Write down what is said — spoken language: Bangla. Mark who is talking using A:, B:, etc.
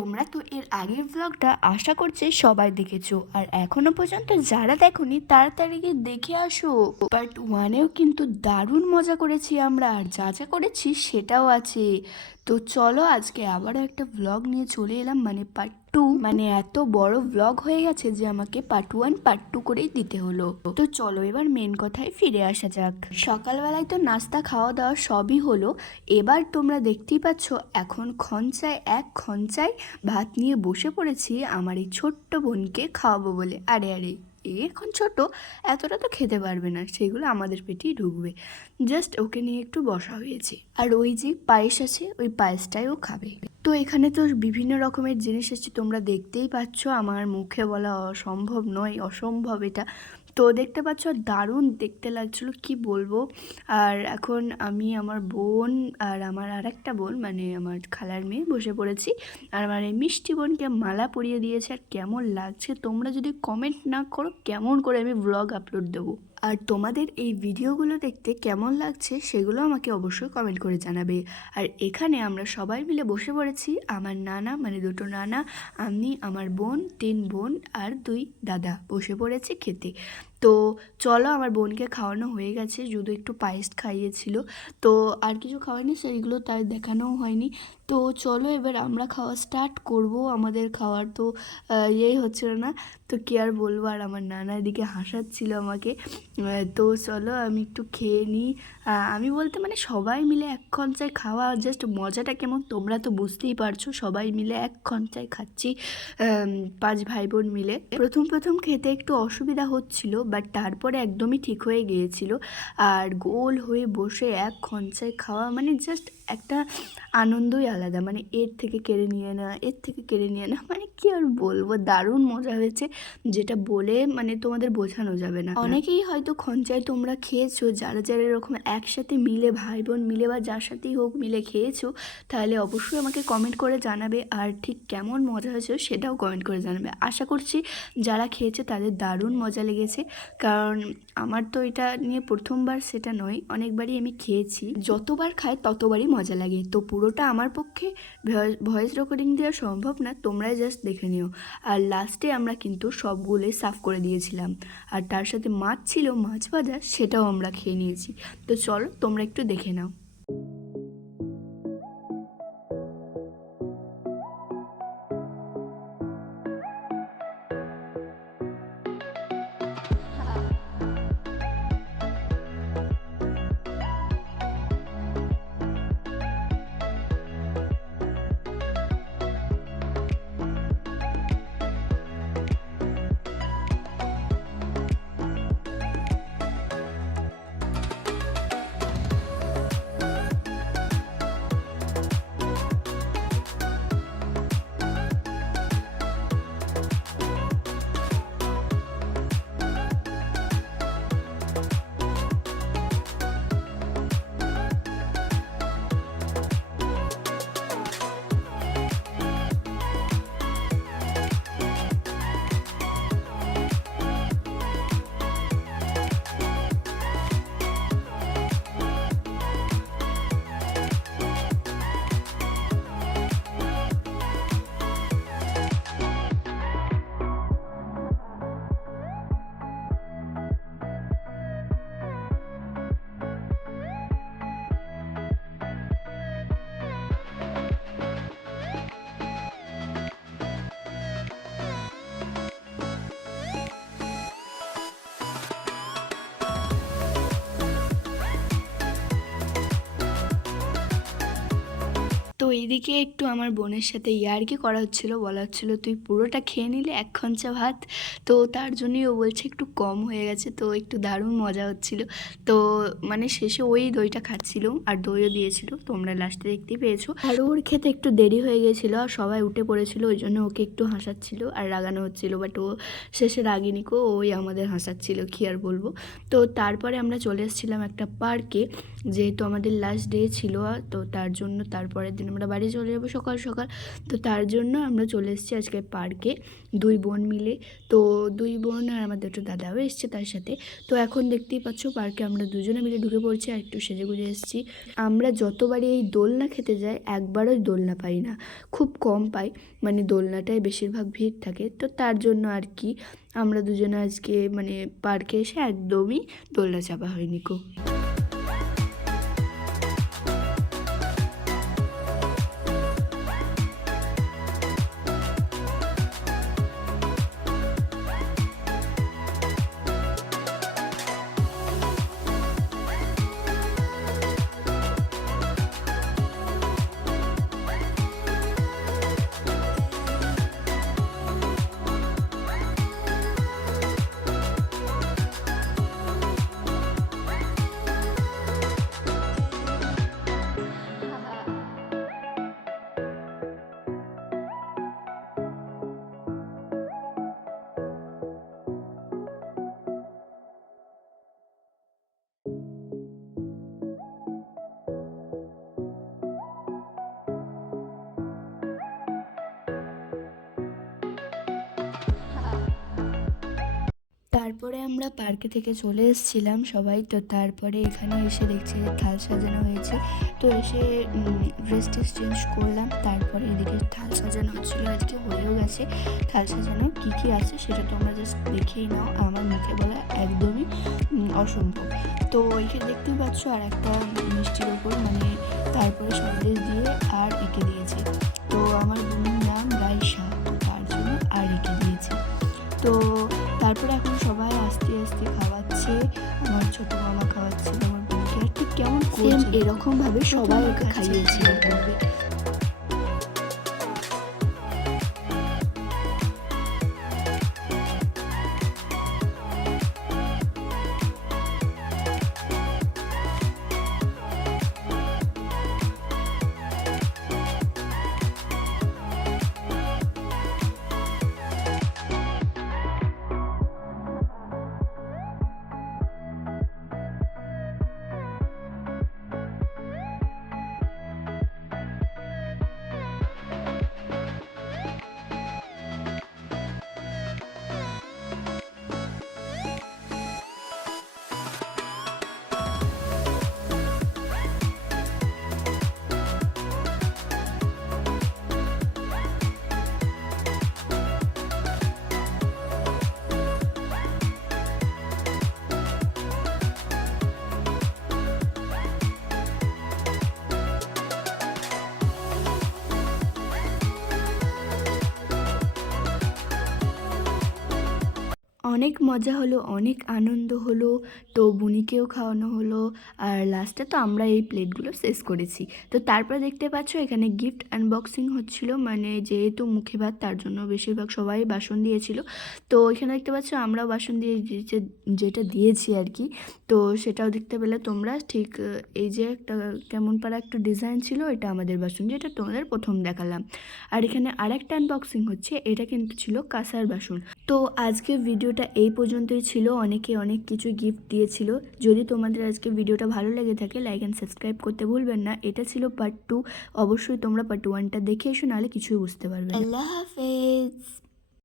A: তোমরা তো এর আগের ব্লগটা আশা করছে সবাই দেখেছ। আর এখনও পর্যন্ত যারা দেখনি, তাড়াতাড়ি গিয়ে দেখে আসো। পার্ট ওয়ানেও কিন্তু দারুণ মজা করেছি আমরা, আর যা যা করেছি সেটাও আছে। তো চলো আজকে আবারও একটা ব্লগ নিয়ে চলে এলাম। মানে পার্ট টু মানে এত বড় ব্লগ হয়ে গেছে যে আমাকে পার্ট ওয়ান পার্ট টু করেই দিতে হলো। তো চলো এবার মেন কথায় ফিরে আসা যাক। সকালবেলায় তো নাস্তা খাওয়া দাওয়া সবই হলো। এবার তোমরা দেখতেই পাচ্ছ, এখন খঞ্চায় এক খঞ্চায় ভাত নিয়ে বসে পড়েছি আমার এই ছোট্ট বোনকে খাওয়াবো বলে। আরে আরে। এখন ছোট, এতটা তো খেতে পারবে না, সেগুলো আমাদের পেটেই ঢুকবে। জাস্ট ওকে নিয়ে একটু বসা হয়েছে। আর ওই যে পায়েস আছে, ওই পায়েসটাই ও খাবে। তো এখানে তো বিভিন্ন রকমের জিনিস আছে তোমরা দেখতেই পাচ্ছ। আমার মুখে বলা অসম্ভব নয়, অসম্ভব এটা। তো দেখতে পাচ্ছ, দারুণ দেখতে লাগছিল, কি বলব? আর এখন আমি আমার বোন আর আমার আর একটা বোন মানে আমার খালার মেয়ে, বসে পড়েছি। আর আমার এই মিষ্টি বোনকে মালা পরিয়ে দিয়েছে, আর কেমন লাগছে। তোমরা যদি কমেন্ট না করো, কেমন করে আমি ব্লগ আপলোড দেবো? আর তোমাদের এই ভিডিওগুলো দেখতে কেমন লাগছে সেগুলো আমাকে অবশ্যই কমেন্ট করে জানাবে। আর এখানে আমরা সবাই মিলে বসে পড়েছি, আমার নানা মানে দুটো নানা, আমি, আমার বোন, তিন বোন আর দুই দাদা বসে পড়েছে খেতে। তো চলো আমার বোনকে খাওয়ানো হয়ে গেছে শুধু একটু পায়েস খাইয়েছিল। তো আর কিছু খাওয়ায়নি, সেইগুলো তাই দেখানোও হয়নি। তো চলো এবার আমরা খাওয়া স্টার্ট করব আমাদের খাওয়ার। তো ইয়েই হচ্ছিল না, তো কি আর বলব? আর আমার নানা এদিকে হাসাচ্ছিল আমাকে। তো চলো আমি একটু খেয়ে নিই। আমি বলতে মানে সবাই মিলে এক খঞ্চায় খাওয়া জাস্ট মজাটা কেমন তোমরা তো বুঝতেই পারছ, সবাই মিলে এক খঞ্চায় খাচ্ছি পাঁচ ভাই বোন মিলে। প্রথম প্রথম খেতে একটু অসুবিধা হচ্ছিল বাট তারপরে একদমই ঠিক হয়ে গিয়েছিল। আর গোল হয়ে বসে এক খঞ্চায় খাওয়া মানে জাস্ট একটা আনন্দই আলাদা। মানে এর থেকে কেড়ে নিয়ে না এর থেকে কেড়ে নিয়ে না মানে কি আর বলব? দারুণ মজা হয়েছে। যেটা বলে মানে তোমাদের বোঝানো যাবে না। অনেকেই হয়তো খঞ্চায় তোমরা খেয়েছো, যারা যারা এরকম একসাথে মিলে ভাই বোন মিলে বা যার সাথেই হোক মিলে খেয়েছো, তাহলে অবশ্যই আমাকে কমেন্ট করে জানাবে। আর ঠিক কেমন মজা হয়েছে সেটাও কমেন্ট করে জানাবে। আশা করছি যারা খেয়েছে তাদের দারুণ মজা লেগেছে। কারণ আমার তো এটা নিয়ে প্রথমবার সেটা নয়, অনেকবারই আমি খেয়েছি। যতবার খাই ততবারই মজা লাগে। তো পুরোটা আমার পক্ষে ভয়েস রেকর্ডিং দেওয়া সম্ভব না। তোমরাই জাস্ট দেখে নিও। আর লাস্টে আমরা কিন্তু সবগুলোই সাফ করে দিয়েছিলাম। আর তার সাথে মাছ ছিল, মাছ ভাজা, সেটাও আমরা খেয়ে নিয়েছি। তো চলো, তোমরা একটু দেখে নাও। এইদিকে একটু আমার বোনের সাথে ইয়ার্কি করা হচ্ছিল, বলা হচ্ছিল, তুই পুরোটা খেয়ে নিলে এক খঞ্চা ভাত? তো তার জন্যই ও বলছে একটু কম হয়ে গেছে, তো একটু দারুণ মজা হচ্ছিল। তো মানে শেষে ওই দইটা খাচ্ছিল আর দইও দিয়েছিল, তোমরা লাস্টে দেখতেই পেয়েছ। আর ওর খেতে একটু দেরি হয়ে গেছিল, আর সবাই উঠে পড়েছিল, ওই জন্য ওকে একটু হাসাচ্ছিল আর রাগানো হচ্ছিল বাট ও শেষে রাগিনি কো, ওই আমাদের হাসাচ্ছিল, কি আর বলব? তো তারপরে আমরা চলে এসেছিলাম একটা পার্কে, যেহেতু আমাদের লাস্ট ডে ছিল, তো তার জন্য তারপরের দিন আমরা বাড়ি চলে যাব সকাল সকাল। তো তার জন্য আমরা চলে এসেছি আজকে পার্কে দুই বোন মিলে। তো দুই বোন আর আমাদের একটা দাদাও এসছে তার সাথে। তো এখন দেখতেই পাচ্ছ পার্কে আমরা দুজনে মিলে ঢুকে পড়ছি আর একটু সেজে গুজে এসেছি। আমরা যতবারই এই দোলনা খেতে যাই, একবারও দোলনা পাই না। খুব কম পাই মানে দোলনাটায় বেশিরভাগ ভিড় থাকে। তো তার জন্য আর কি, আমরা দুজনে আজকে মানে পার্কে এসে একদমই দোলনা চাপা হয়নি কো। তারপরে আমরা পার্কে থেকে চলে এসেছিলাম সবাই। তো তারপরে এখানে এসে দেখছি যে থাল সাজানো হয়েছে। তো এসে ড্রেস টেস চেঞ্জ করলাম। তারপরে এদিকে থাল সাজানো হচ্ছিল, আজকে হয়েও গেছে। থাল সাজানো কী কী আছে সেটা তোমরা জাস্ট দেখেই নাও। আমার মুখে বলা একদমই অসম্ভব। তো এখানে দেখতেই পাচ্ছ আর একটা মিষ্টির ওপর মানে তারপরে সন্দেশ দিয়ে আর এঁকে দিয়েছে। তো আমার বোনের নাম রাইসা, তো তার জন্য আর এঁকে দিয়েছে। তো এরকম ভাবে সবাই ওকে খাইয়েছি। অনেক মজা হলো, অনেক আনন্দ হলো, তো বুনিকেও খাওয়ানো হলো, আর লাস্টে তো আমরা এই প্লেটগুলো শেষ করেছি। তো তারপর দেখতে পাচ্ছ এখানে গিফট আনবক্সিং হচ্ছিল মানে যেহেতু মুখে ভাত তার জন্য বেশিরভাগ সবাই বাসন দিয়েছিল। তো এখানে দেখতে পাচ্ছ আমরাও বাসন দিয়ে যেটা দিয়েছি আর কি, তো সেটাও দেখতে পেলে তোমরা। ঠিক, এই যে একটা কেমন পারা একটা ডিজাইন ছিল, এটা আমাদের বাসন যেটা তোমাদের প্রথম দেখালাম। আর এখানে আরেকটা আনবক্সিং হচ্ছে, এটা কিন্তু ছিল কাঁসার বাসন। আজকে ভিডিওটা এই পর্যন্তই ছিল। অনেকে অনেক কিছু গিফট দিয়েছিল। যদি তোমাদের আজকে ভিডিওটা ভালো লেগে থাকে লাইক অ্যান্ড সাবস্ক্রাইব করতে ভুলবেন না। এটা ছিল পার্ট টু অবশ্যই তোমরা পার্ট ওয়ানটা দেখে এসো, নাহলে কিছুই বুঝতে পারবে আল্লাহ হাফেজ।